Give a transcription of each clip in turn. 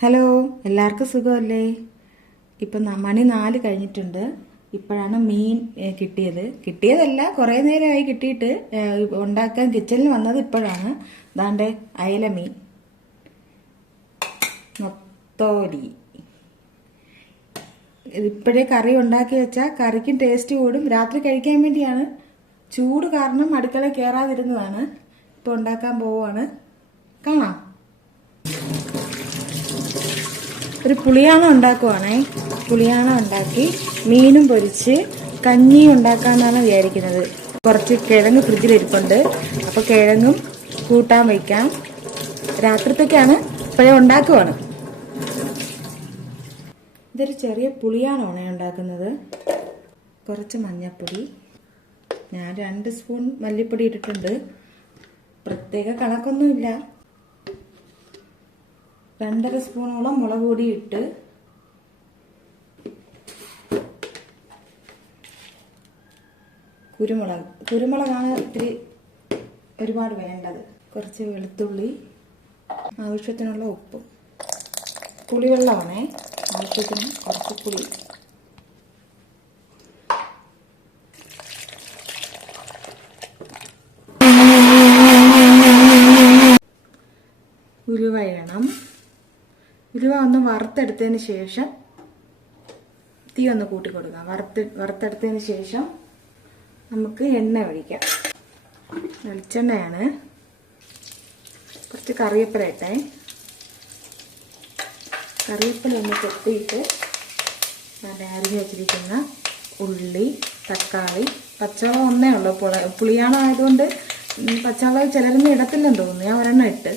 Hello എല്ലാവർക്കും സുഖമല്ലേ? ഇപ്പം മണി നാല് കഴിഞ്ഞിട്ടുണ്ട്. ഇപ്പോഴാണ് മീൻ കിട്ടിയത്. കിട്ടിയതല്ല കുറേ നേരമായി കിട്ടിയിട്ട് ഉണ്ടാക്കാൻ കിച്ചണിൽ വന്നത് ഇപ്പോഴാണ്. അതാണ്ട് അയല മീൻ. നൊത്തോലി. ഇപ്പോഴേ കറി ഉണ്ടാക്കി വെച്ചാൽ കറിക്കും ടേസ്റ്റ് കൂടും. രാത്രി കഴിക്കാൻ വേണ്ടിയാണ്. ചൂട് കാരണം അടുക്കള കയറാതിരുന്നതാണ്. ഇപ്പോൾ ഉണ്ടാക്കാൻ പോവുകയാണ് കാണാം. ഒരു പുളിയാണ ഉണ്ടാക്കുവാണേ. പുളിയാണ ഉണ്ടാക്കി മീനും പൊരിച്ച് കഞ്ഞിയും ഉണ്ടാക്കാന്നാണ് വിചാരിക്കുന്നത്. കുറച്ച് കിഴങ്ങ് ഫ്രിഡ്ജിലിരിപ്പുണ്ട്. അപ്പൊ കിഴങ്ങും കൂട്ടാൻ വയ്ക്കാം. രാത്രിത്തേക്കാണ് ഇപ്പോഴേ ഉണ്ടാക്കുവാണ്. ഇതൊരു ചെറിയ പുളിയാണോണേ ഉണ്ടാക്കുന്നത്. കുറച്ച് മഞ്ഞപ്പൊടി. ഞാൻ രണ്ട് സ്പൂൺ മല്ലിപ്പൊടി ഇട്ടിട്ടുണ്ട്. പ്രത്യേക കണക്കൊന്നുമില്ല. രണ്ടര സ്പൂണോളം മുളക് പൊടി ഇട്ട് കുരുമുളക്. കുരുമുളകാണ് ഇത്തിരി ഒരുപാട് വേണ്ടത്. കുറച്ച് വെളുത്തുള്ളി ആവശ്യത്തിനുള്ള ഉപ്പും. പുളിവെള്ളമാണേ. ആവശ്യത്തിന് കുറച്ച് പുളി. ഉലുവ ഇടണം. ഉലുവ ഒന്ന് വറുത്തെടുത്തതിന് ശേഷം തീ ഒന്ന് കൂട്ടി കൊടുക്കാം വറുത്ത് വറുത്തെടുത്തതിന് ശേഷം നമുക്ക് എണ്ണ ഒഴിക്കാം. വെളിച്ചെണ്ണയാണ്. കുറച്ച് കറിവേപ്പില ഇട്ടേ. കറിവേപ്പില ഒന്ന് കൊത്തിയിട്ട് അരിഞ്ഞ് വെച്ചിരിക്കുന്ന ഉള്ളി തക്കാളി പച്ചവളം ഒന്നേ ഉള്ളൂ. പുളിയാണായതുകൊണ്ട് പച്ചവളം ചിലരൊന്നും ഇടത്തില്ലെന്ന് തോന്നുന്നു. ഞാൻ ഒരെണ്ണം ഇട്ട്.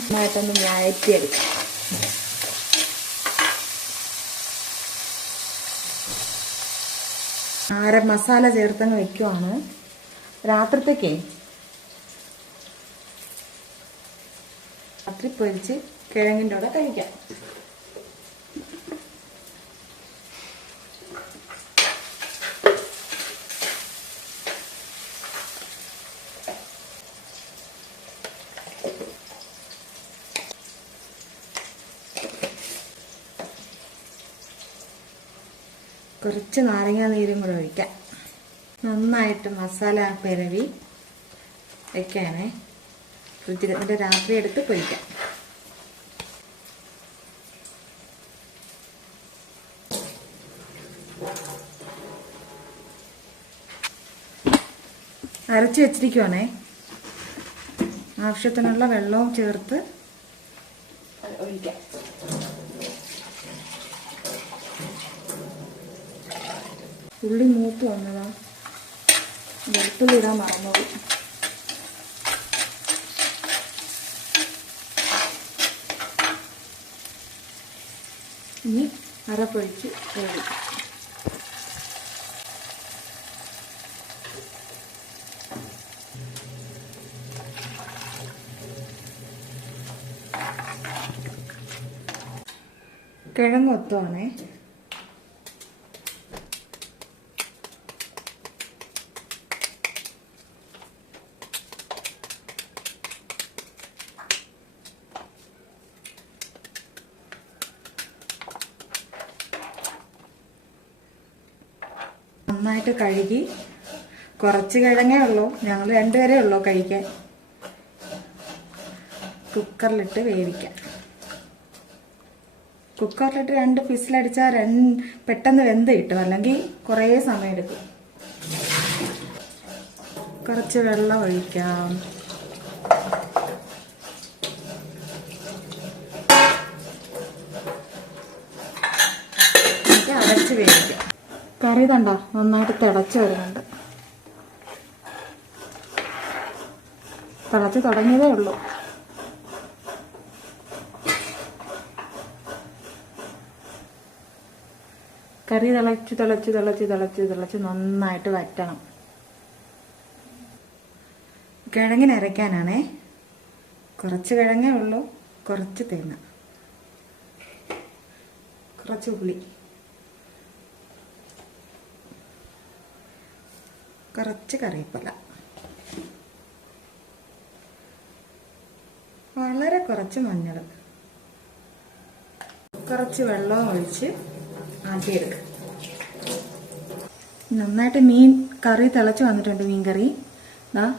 നന്നായിട്ടൊന്ന് വഴറ്റിയെടുക്കാം ആര മസാല ചേർത്തങ്ങ് വെക്കുവാണ്. രാത്രിത്തേക്കേ രാത്രി പൊരിച്ച് കിഴങ്ങിന്റെ കൂടെ കഴിക്കാം. കുറച്ച് നാരങ്ങ നീരും കൂടെ ഒഴിക്കാം. നന്നായിട്ട് മസാല പിരവി വയ്ക്കാനേ ഫ്രിഡ്ജിൽ എന്റെ രാത്രി എടുത്ത് പൊരിക്കാം. അരച്ച് വെച്ചിരിക്കുവാണേ. ആവശ്യത്തിനുള്ള വെള്ളവും ചേർത്ത് ഒഴിക്കാം ഉള്ളി മൂത്ത് വന്നതാ. വെളുത്തുള്ളി ഇടാൻ മറന്നുപോയി. ഇനി അരപ്പൊഴിച്ച് വേവിക്കാം കിഴങ്ങ് നന്നായിട്ട് കഴുകി കുറച്ച് കിഴങ്ങേ ഉള്ളൂ. ഞങ്ങൾ രണ്ടുപേരേ ഉള്ളൂ കഴിക്കാൻ. കുക്കറിലിട്ട് വേവിക്കാം. കുക്കറിലിട്ട് രണ്ട് പിസിലടിച്ചാൽ രണ്ട് പെട്ടെന്ന് വെന്ത് കിട്ടും. അല്ലെങ്കിൽ കുറേ സമയം എടുക്കും. കുറച്ച് വെള്ളം ഒഴിക്കാം. അടച്ച് വേവിക്കാം. കറി തണ്ട നന്നായിട്ട് തിളച്ച് വരുന്നുണ്ട്. തിളച്ച് തുടങ്ങിയതേ ഉള്ളൂ. കറി തിളച്ച് തിളച്ച് തിളച്ച് തിളച്ച് തിളച്ച് നന്നായിട്ട് വറ്റണം. കിഴങ്ങിന് അരയ്ക്കാനാണേ. കുറച്ച് കിഴങ്ങേ ഉള്ളൂ കുറച്ച് തേങ്ങ. കുറച്ച് ഉള്ളി. കുറച്ച് കറിവേപ്പില. വളരെ കുറച്ച് മഞ്ഞൾ. കുറച്ച് വെള്ളവും ഒഴിച്ച് ആക്കിയെടുക്കുക നന്നായിട്ട് മീൻ കറി തിളച്ച് വന്നിട്ടുണ്ട് മീൻ കറി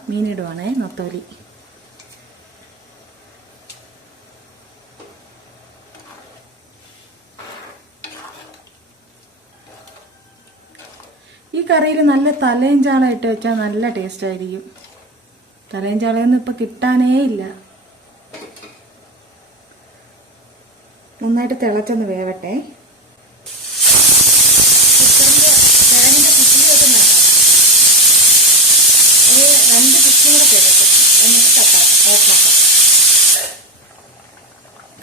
മീൻ ഇടുവാണേ നത്തോലി. ഈ കറിയിൽ നല്ല തലയും ചാള ഇട്ട് വെച്ചാൽ നല്ല ടേസ്റ്റ് ആയിരിക്കും. തലയും ചാളയൊന്നും ഇപ്പൊ കിട്ടാനേ ഇല്ല. നന്നായിട്ട് തിളച്ചൊന്ന് വേവട്ടെ. രണ്ട് എന്നിട്ട്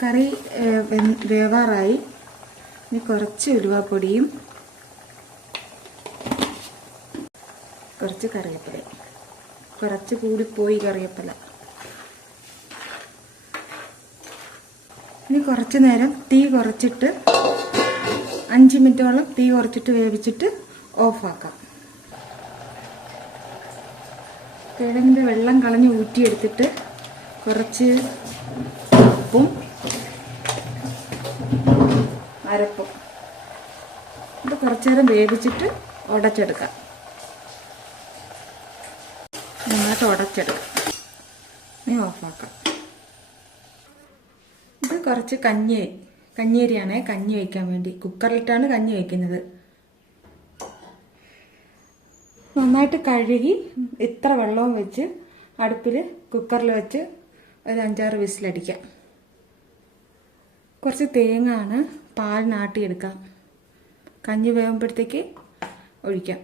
കറി വേവാറായി. ഇനി കുറച്ച് ഉലുവാപ്പൊടിയും കുറച്ച് കറിവേപ്പില. കുറച്ച് കൂടിപ്പോയി കറിവേപ്പില. ഇനി കുറച്ച് നേരം തീ കുറച്ചിട്ട് അഞ്ച് മിനിറ്റോളം തീ കുറച്ചിട്ട് വേവിച്ചിട്ട് ഓഫാക്കാം. കിഴങ്ങിന്റെ വെള്ളം കളഞ്ഞ് ഊറ്റിയെടുത്തിട്ട് കുറച്ച് ഉപ്പും അരപ്പും. ഇത് കുറച്ചു നേരം വേവിച്ചിട്ട് ഉടച്ചെടുക്കാം. ഉടച്ചെടുക്കാം. ഇനി ഓഫാക്കാം ഇത് കുറച്ച് കഞ്ഞി കഞ്ഞേരിയാണ് കഞ്ഞി വയ്ക്കാൻ വേണ്ടി. കുക്കറിലിട്ടാണ് കഞ്ഞി വയ്ക്കുന്നത്. നന്നായിട്ട് കഴുകി ഇത്ര വെള്ളവും വെച്ച് അടുപ്പിൽ കുക്കറിൽ വെച്ച് ഒരു അഞ്ചാറ് വിസിലടിക്കാം. കുറച്ച് തേങ്ങ ആണ് പാലിനാട്ടിയെടുക്കാം. കഞ്ഞി വേകുമ്പോഴത്തേക്ക് ഒഴിക്കാം.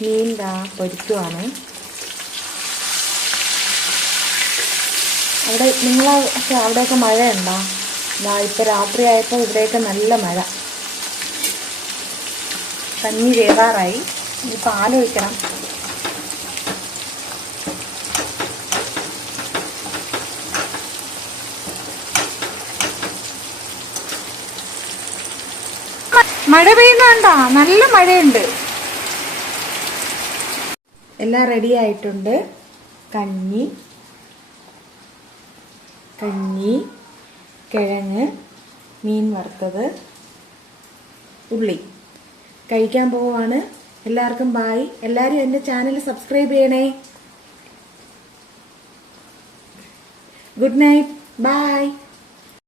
മീൻ ദാ പൊരിക്കുവാണ്. അവിടെ നിങ്ങൾ അവിടെയൊക്കെ മഴയുണ്ടോ? ദാ ഇപ്പം രാത്രിയായപ്പോൾ ഇവിടെയൊക്കെ നല്ല മഴ. കഞ്ഞി വേവാറായി. ഇനി പാലൊഴിക്കണം മഴ പെയ്യുന്നുണ്ടോ? നല്ല മഴയുണ്ട്. എല്ലാം റെഡി ആയിട്ടുണ്ട്. കഞ്ഞി കഞ്ഞി കിഴങ്ങ് മീൻ വറുത്തത് ഉള്ളി. കഴിക്കാൻ പോവാണ് എല്ലാവർക്കും ബായ് എല്ലാവരും എന്റെ ചാനൽ സബ്സ്ക്രൈബ് ചെയ്യണേ. Good night bye